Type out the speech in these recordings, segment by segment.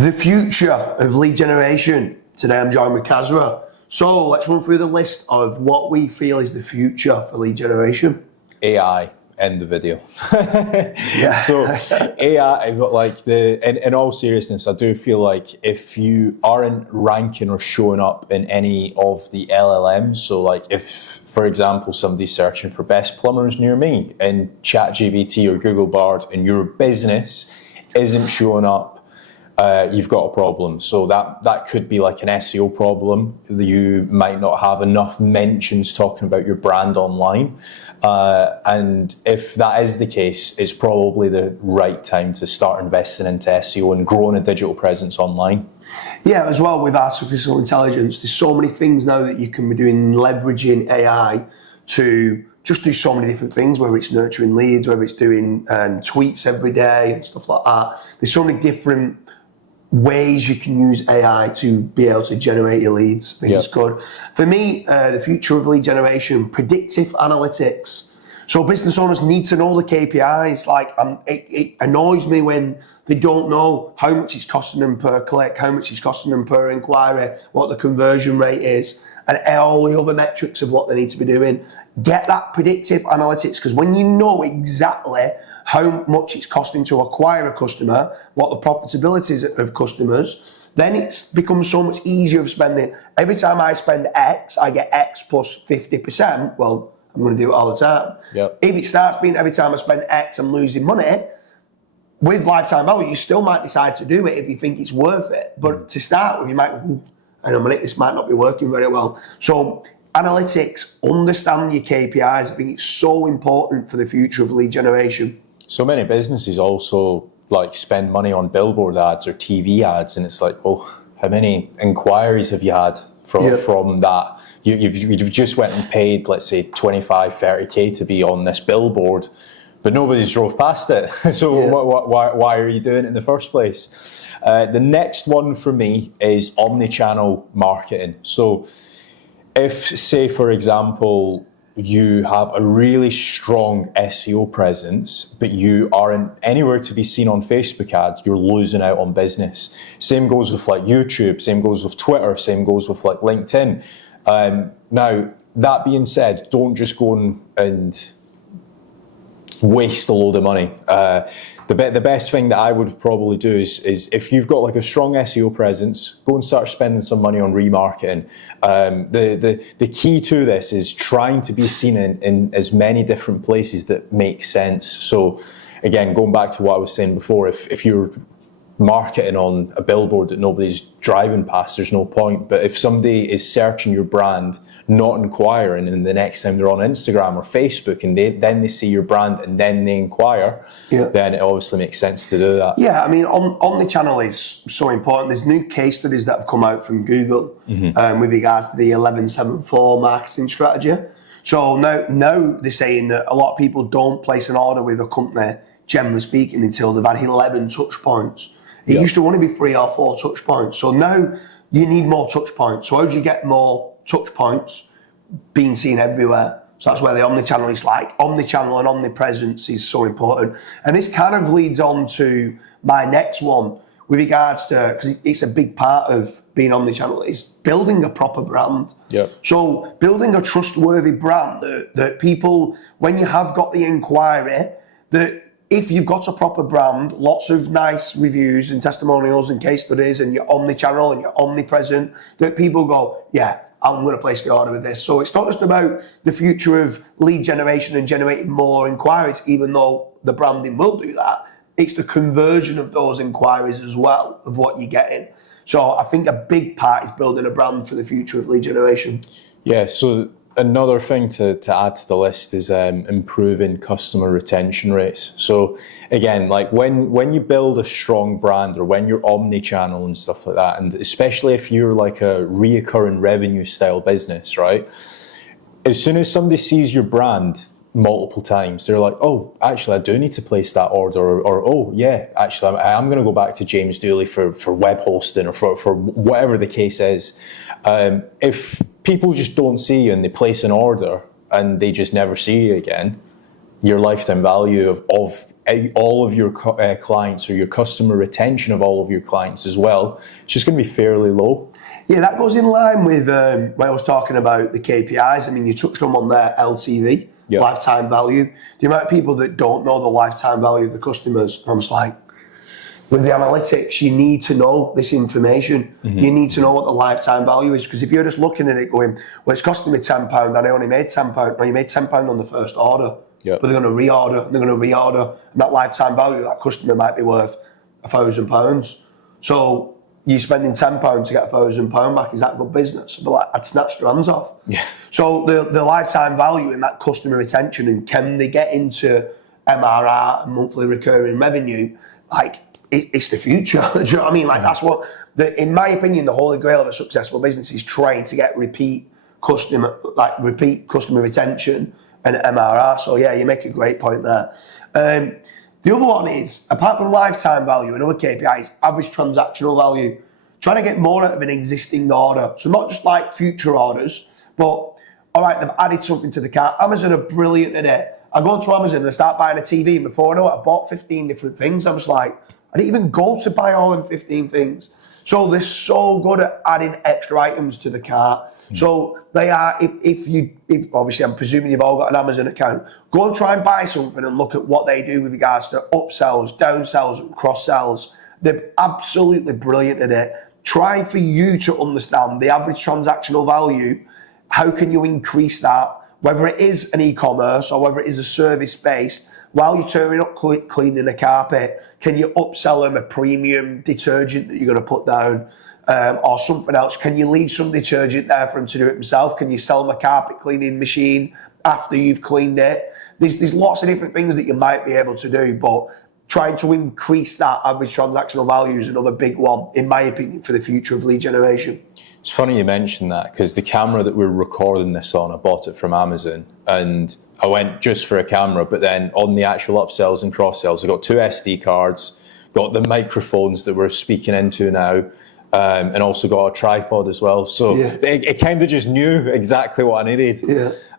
The future of lead generation. Today I'm joined with Kazra. So let's run through the list of what we feel is the future for lead generation. AI, end the video. Yeah. So AI, in all seriousness, I do feel like if you aren't ranking or showing up in any of the LLMs, so like if, for example, somebody's searching for best plumbers near me in ChatGPT or Google Bard and your business isn't showing up, you've got a problem. So that could be like an SEO problem. You might not have enough mentions talking about your brand online. And if that is the case, it's probably the right time to start investing into SEO and growing a digital presence online. Yeah, as well with artificial intelligence, there's so many things now that you can be doing, leveraging AI to just do so many different things, whether it's nurturing leads, whether it's doing tweets every day and stuff like that. There's so many different ways you can use AI to be able to generate your leads. I think it's good. For me, the future of lead generation, predictive analytics. So business owners need to know the KPIs. Like it annoys me when they don't know how much it's costing them per click, how much it's costing them per inquiry, what the conversion rate is, and all the other metrics of what they need to be doing. Get that predictive analytics, because when you know exactly how much it's costing to acquire a customer, what the profitability is of customers, then it becomes so much easier of spending. Every time I spend X, I get X plus 50%. Well, I'm going to do it all the time. Yep. If it starts being every time I spend X, I'm losing money, with lifetime value, you still might decide to do it if you think it's worth it. But to start with, you might, hang on a minute, this might not be working very well. So analytics, understand your KPIs. I think it's so important for the future of lead generation. So many businesses also like spend money on billboard ads or TV ads, and it's like, oh, how many inquiries have you had from that? You've just went and paid, let's say, 25, 30K to be on this billboard, but nobody's drove past it. So why are you doing it in the first place? The next one for me is omnichannel marketing. So if, say, for example, you have a really strong SEO presence, but you aren't anywhere to be seen on Facebook ads, you're losing out on business. Same goes with like YouTube, same goes with Twitter, same goes with like LinkedIn. Now, that being said, don't just go and waste a load of money. The best thing that I would probably do is if you've got like a strong SEO presence, go and start spending some money on remarketing. The key to this is trying to be seen in as many different places that make sense. So again, going back to what I was saying before, if you're marketing on a billboard that nobody's driving past, there's no point. But if somebody is searching your brand, not inquiring, and the next time they're on Instagram or Facebook and then they see your brand and then they inquire, then it obviously makes sense to do that. Yeah, I mean, Omnichannel is so important. There's new case studies that have come out from Google with regards to the 1174 marketing strategy. So now they're saying that a lot of people don't place an order with a company, generally speaking, until they've had 11 touch points. It used to only be 3 or 4 touch points. So now you need more touch points. So how do you get more touch points? Being seen everywhere. So that's where the omnichannel is like. Omnichannel and omnipresence is so important. And this kind of leads on to my next one with regards to, because it's a big part of being omnichannel, is building a proper brand. So building a trustworthy brand that people, when you have got the inquiry, that if you've got a proper brand, lots of nice reviews and testimonials and case studies, and you're omnichannel and you're omnipresent, that people go, yeah, I'm going to place the order with this. So it's not just about the future of lead generation and generating more inquiries, even though the branding will do that. It's the conversion of those inquiries as well, of what you're getting. So I think a big part is building a brand for the future of lead generation. Yeah, so another thing to add to the list is improving customer retention rates. So again, like when you build a strong brand, or when you're omni-channel and stuff like that, and especially if you're like a reoccurring revenue style business, right? As soon as somebody sees your brand multiple times, they're like, oh, actually, I do need to place that order, or oh, yeah, actually, I am going to go back to James Dooley for web hosting, or for whatever the case is. If people just don't see you and they place an order and they just never see you again, your lifetime value of all of your clients, or your customer retention of all of your clients as well, it's just going to be fairly low. Yeah, that goes in line with when I was talking about the KPIs. I mean, you touched on one there, LTV, lifetime value. The amount of people that don't know the lifetime value of the customers, I'm just like, with the analytics, you need to know this information. You need to know what the lifetime value is, because if you're just looking at it going, well, it's costing me £10 and I only made £10. No, you made £10 on the first order, but they're going to reorder, and that lifetime value of that customer might be worth £1,000. So you spending £10 to get £1,000 back, is that good business? But like, I'd snatch their hands off. So the lifetime value in that customer retention, and can they get into MRR and monthly recurring revenue, like, it's the future. Do you know what I mean? Like, that's what, in my opinion, the holy grail of a successful business is trying to get repeat customer retention and MRR. So yeah, you make a great point there. The other one is, apart from lifetime value, another KPI is average transactional value. Trying to get more out of an existing order. So not just like future orders, but all right, they've added something to the cart. Amazon are brilliant at it. I go to Amazon and I start buying a TV, and before I know it, I bought 15 different things. I was like, I didn't even go to buy all them 15 things. So they're so good at adding extra items to the cart. So they are, if obviously I'm presuming you've all got an Amazon account, go and try and buy something and look at what they do with regards to upsells, downsells, and cross-sells. They're absolutely brilliant at it. Try for you to understand the average transactional value. How can you increase that? Whether it is an e-commerce or whether it is a service-based, while you're turning up cleaning a carpet, can you upsell them a premium detergent that you're going to put down, or something else? Can you leave some detergent there for them to do it themselves? Can you sell them a carpet cleaning machine after you've cleaned it? There's lots of different things that you might be able to do, but trying to increase that average transactional value is another big one, in my opinion, for the future of lead generation. It's funny you mentioned that, because the camera that we're recording this on, I bought it from Amazon, and I went just for a camera, but then on the actual upsells and cross-sells, I got 2 SD cards, got the microphones that we're speaking into now, and also got a tripod as well. So it kind of just knew exactly what I needed.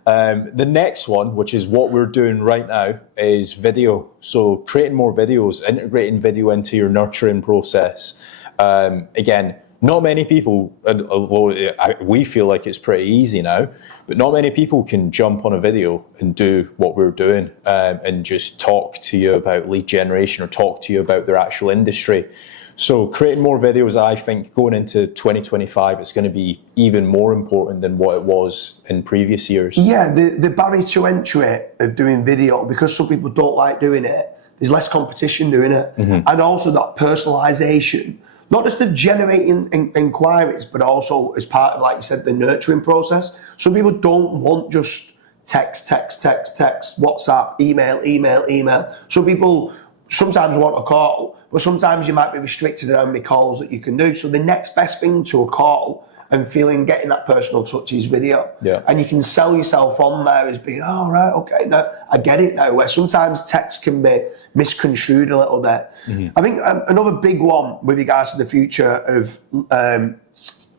The next one, which is what we're doing right now, is video. So creating more videos, integrating video into your nurturing process. Again, not many people, although we feel like it's pretty easy now, but not many people can jump on a video and do what we're doing, and just talk to you about lead generation or talk to you about their actual industry. So creating more videos, I think, going into 2025, it's going to be even more important than what it was in previous years. Yeah, the barrier to entry of doing video, because some people don't like doing it, there's less competition doing it. And also that personalisation. Not just of generating inquiries, but also as part of, like you said, the nurturing process. Some people don't want just text, WhatsApp, email. Some people sometimes want a call, but sometimes you might be restricted in how many calls that you can do. So the next best thing to a call and getting that personal touch is video. And you can sell yourself on there as being, oh, right, okay, no, I get it now, where sometimes text can be misconstrued a little bit. I think another big one with regards to the future of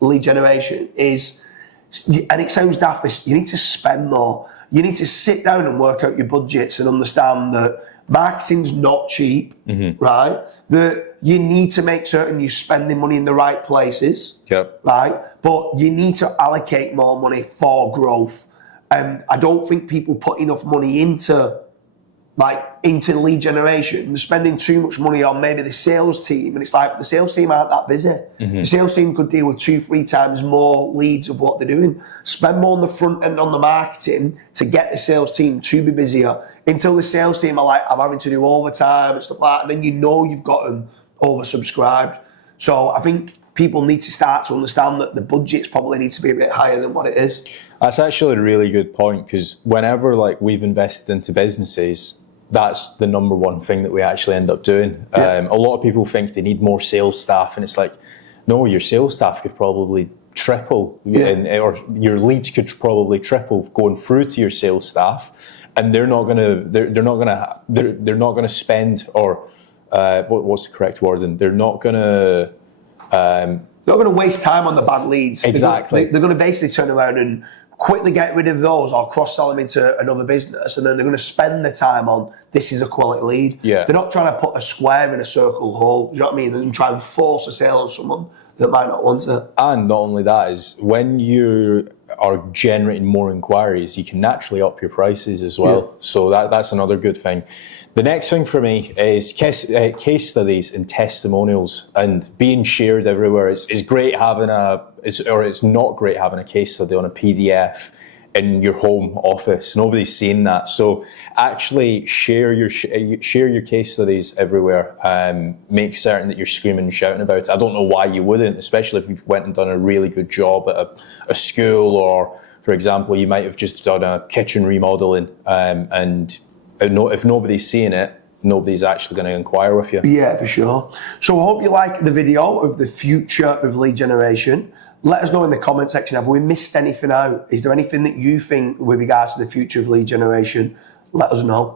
lead generation is, and it sounds daft, you need to spend more. You need to sit down and work out your budgets and understand that marketing's not cheap, right? That you need to make certain you're spending money in the right places, right? But you need to allocate more money for growth. And I don't think people put enough money into lead generation. They're spending too much money on maybe the sales team, and it's like the sales team aren't that busy. The sales team could deal with 2-3 times more leads of what they're doing. Spend more on the front end on the marketing to get the sales team to be busier, until the sales team are like, I'm having to do overtime and stuff like that, and then you know you've got them oversubscribed. So I think people need to start to understand that the budgets probably need to be a bit higher than what it is. That's actually a really good point, because whenever we've invested into businesses, that's the number one thing that we actually end up doing. A lot of people think they need more sales staff, and it's like, no, your sales staff could probably triple, or your leads could probably triple going through to your sales staff, and they're not gonna spend, or what's the correct word? And they're not gonna waste time on the bad leads. Exactly. They're going to basically turn around and quickly get rid of those or cross-sell them into another business, and then they're going to spend the time on, this is a quality lead. Yeah. They're not trying to put a square in a circle hole. You know what I mean? They're going to try and force a sale on someone that might not want it. And not only that, is when you are generating more inquiries, you can naturally up your prices as well. Yeah. So that's another good thing. The next thing for me is case studies and testimonials and being shared everywhere. It's great having it's not great having a case study on a PDF in your home office. Nobody's seen that. So actually share your case studies everywhere. Make certain that you're screaming and shouting about it. I don't know why you wouldn't, especially if you've went and done a really good job at a school, or, for example, you might have just done a kitchen remodeling, and if nobody's seeing it, nobody's actually going to inquire with you. Yeah, for sure. So I hope you like the video of the future of lead generation. Let us know in the comment section, have we missed anything out? Is there anything that you think with regards to the future of lead generation? Let us know.